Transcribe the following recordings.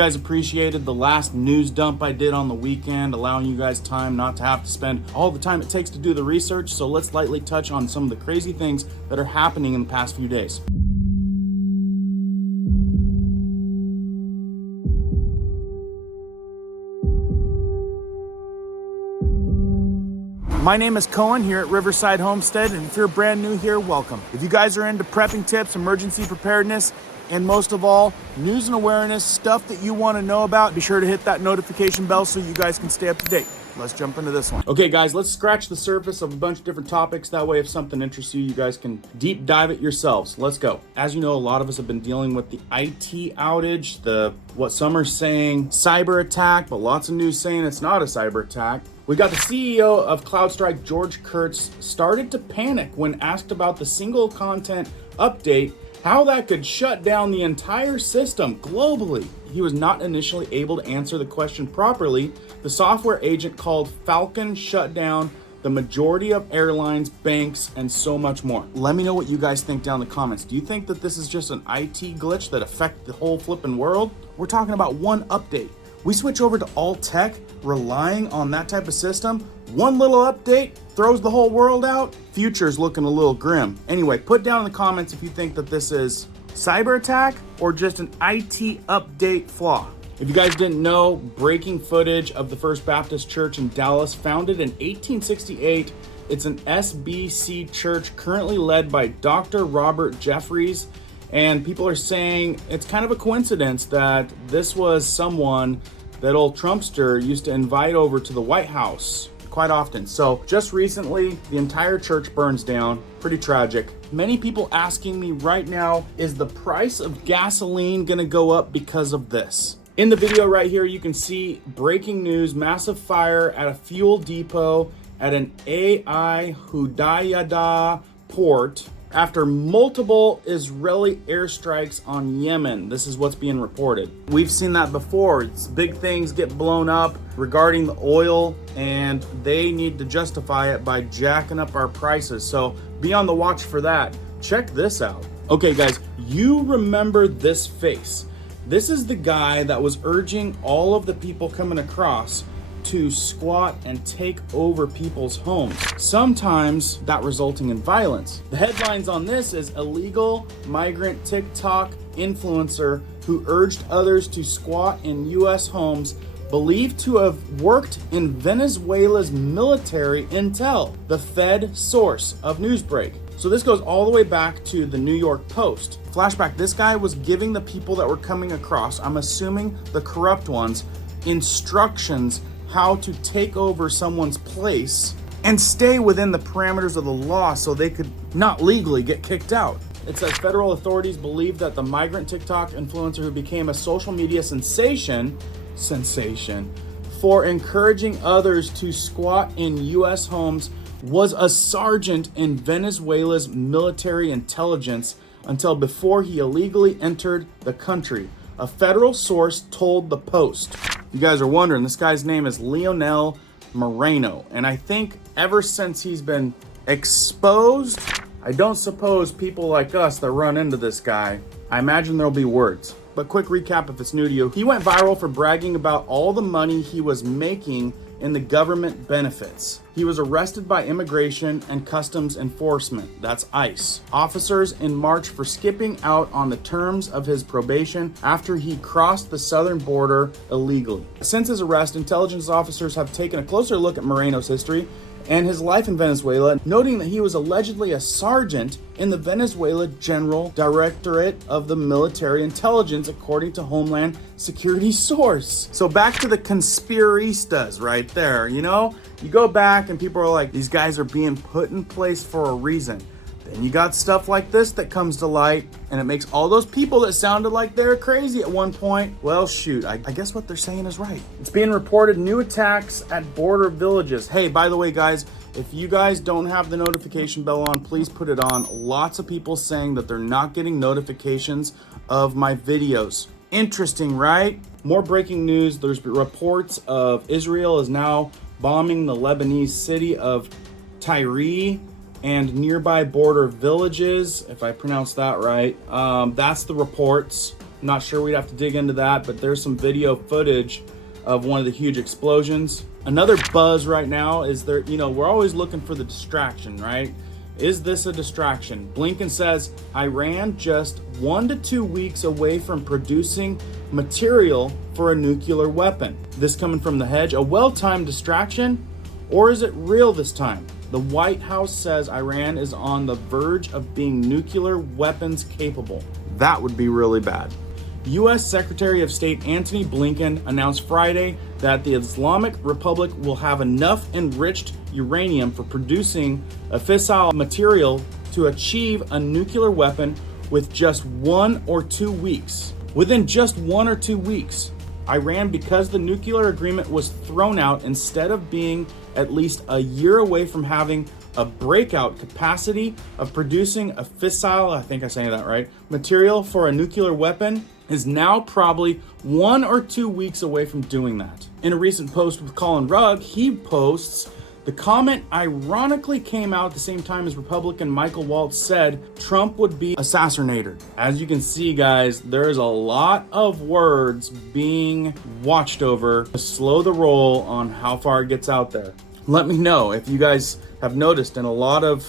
guys appreciated the last news dump I did on the weekend, allowing you guys time not to have to spend all the time it takes to do the research. So let's lightly touch on some of the crazy things that are happening in the past few days. My name is Cohen here at Riverside Homestead, and if you're brand new here, welcome. If you guys are into prepping tips, emergency preparedness, and most of all, news and awareness, stuff that you want to know about, be sure to hit that notification bell so you guys can stay up to date. Let's jump into this one. Okay guys, let's scratch the surface of a bunch of different topics. That way if something interests you, you guys can deep dive it yourselves. Let's go. As you know, a lot of us have been dealing with the IT outage, what some are saying cyber attack, but lots of news saying it's not a cyber attack. We got the CEO of CloudStrike, George Kurtz, started to panic when asked about the single content update, how that could shut down the entire system globally. He was not initially able to answer the question properly. The software agent called Falcon shut down the majority of airlines, banks, and so much more. Let me know what you guys think down in the comments. Do you think that this is just an IT glitch that affected the whole flipping world? We're talking about one update. We switch over to all tech, relying on that type of system. One little update throws the whole world out. Future's looking a little grim. Anyway, put down in the comments if you think that this is cyber attack or just an IT update flaw. If you guys didn't know, breaking footage of the First Baptist Church in Dallas, founded in 1868. It's an SBC church currently led by Dr. Robert Jeffries. And people are saying it's kind of a coincidence that this was someone that old Trumpster used to invite over to the White House quite often. So just recently, the entire church burns down. Pretty tragic. Many people asking me right now, is the price of gasoline gonna go up because of this? In the video right here, you can see breaking news, massive fire at a fuel depot at an AI Hudaydah port after multiple Israeli airstrikes on Yemen. This is what's being reported. We've seen that before. It's big things get blown up regarding the oil, and they need to justify it by jacking up our prices. So be on the watch for that. Check this out. Okay guys, you remember this face. This is the guy that was urging all of the people coming across to squat and take over people's homes, sometimes that resulting in violence. The headlines on this is illegal migrant TikTok influencer who urged others to squat in US homes, believed to have worked in Venezuela's military intel, the Fed source of Newsbreak. So this goes all the way back to the New York Post. Flashback, this guy was giving the people that were coming across, I'm assuming the corrupt ones, instructions how to take over someone's place and stay within the parameters of the law so they could not legally get kicked out. It says federal authorities believe that the migrant TikTok influencer who became a social media sensation for encouraging others to squat in US homes was a sergeant in Venezuela's military intelligence until before he illegally entered the country. A federal source told the Post. You guys are wondering, this guy's name is Leonel Moreno. And I think ever since he's been exposed, I don't suppose people like us that run into this guy, I imagine there'll be words. But quick recap if it's new to you. He went viral for bragging about all the money he was making in the government benefits. He was arrested by Immigration and Customs Enforcement, that's ICE, officers in March for skipping out on the terms of his probation after he crossed the southern border illegally. Since his arrest, intelligence officers have taken a closer look at Moreno's history and his life in Venezuela, noting that he was allegedly a sergeant in the Venezuela General Directorate of the Military Intelligence, according to Homeland Security source. So back to the conspiristas right there, you know? You go back and people are like, these guys are being put in place for a reason. Then you got stuff like this that comes to light, and it makes all those people that sounded like they're crazy at one point, well, shoot, I guess what they're saying is right. It's being reported new attacks at border villages. Hey, by the way, guys, if you guys don't have the notification bell on, please put it on. Lots of people saying that they're not getting notifications of my videos. Interesting, right? More breaking news. There's reports of Israel is now bombing the Lebanese city of Tyre and nearby border villages, if I pronounce that right. That's the reports. I'm not sure, we'd have to dig into that, but there's some video footage of one of the huge explosions. Another buzz right now is there, we're always looking for the distraction, right? Is this a distraction? Blinken says Iran just 1 to 2 weeks away from producing material for a nuclear weapon. This coming from The Hedge, a well-timed distraction, or is it real this time? The White House says Iran is on the verge of being nuclear weapons capable. That would be really bad. U.S. Secretary of State Antony Blinken announced Friday that the Islamic Republic will have enough enriched uranium for producing a fissile material to achieve a nuclear weapon with just 1 or 2 weeks. Within just 1 or 2 weeks, Iran, because the nuclear agreement was thrown out, instead of being at least a year away from having a breakout capacity of producing a fissile, I think I'm saying that right, material for a nuclear weapon, is now probably 1 or 2 weeks away from doing that. In a recent post with Colin Rugg, he posts, the comment ironically came out at the same time as Republican Michael Waltz said Trump would be assassinated. As you can see, guys, there is a lot of words being watched over to slow the roll on how far it gets out there. Let me know if you guys have noticed in a lot of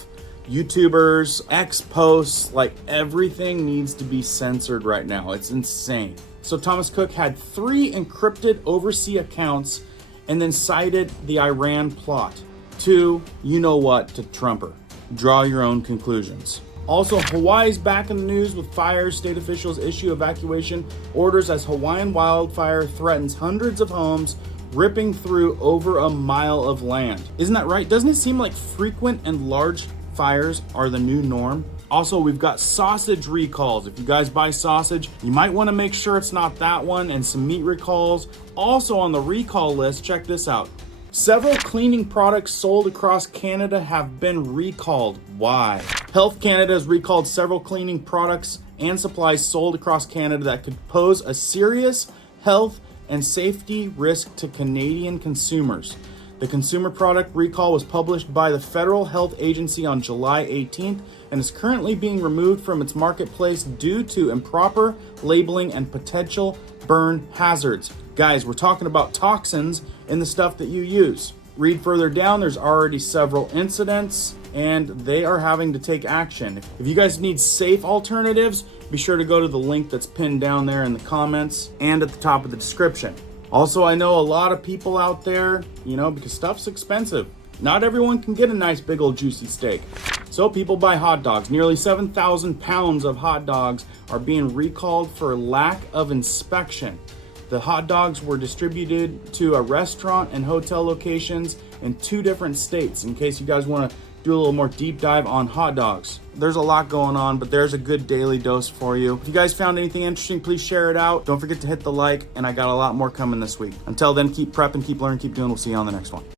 YouTubers, X posts, like everything needs to be censored right now. It's insane. So Thomas Cook had 3 encrypted overseas accounts and then cited the Iran plot to, to Trumper. Draw your own conclusions. Also, Hawaii's back in the news with fires. State officials issue evacuation orders as Hawaiian wildfire threatens hundreds of homes, ripping through over a mile of land. Isn't that right? Doesn't it seem like frequent and large fires are the new norm? Also, we've got sausage recalls. If you guys buy sausage, you might want to make sure it's not that one, and some meat recalls. Also on the recall list, check this out. Several cleaning products sold across Canada have been recalled. Why? Health Canada has recalled several cleaning products and supplies sold across Canada that could pose a serious health and safety risk to Canadian consumers. The consumer product recall was published by the Federal Health Agency on July 18th and is currently being removed from its marketplace due to improper labeling and potential burn hazards. Guys, we're talking about toxins in the stuff that you use. Read further down, there's already several incidents and they are having to take action. If you guys need safe alternatives, be sure to go to the link that's pinned down there in the comments and at the top of the description. Also, I know a lot of people out there, because stuff's expensive. Not everyone can get a nice big old juicy steak. So people buy hot dogs. Nearly 7,000 pounds of hot dogs are being recalled for lack of inspection. The hot dogs were distributed to a restaurant and hotel locations in 2 different states, in case you guys want to do a little more deep dive on hot dogs. There's a lot going on, but there's a good daily dose for you. If you guys found anything interesting, please share it out. Don't forget to hit the like, and I got a lot more coming this week. Until then, keep prepping, keep learning, keep doing. We'll see you on the next one.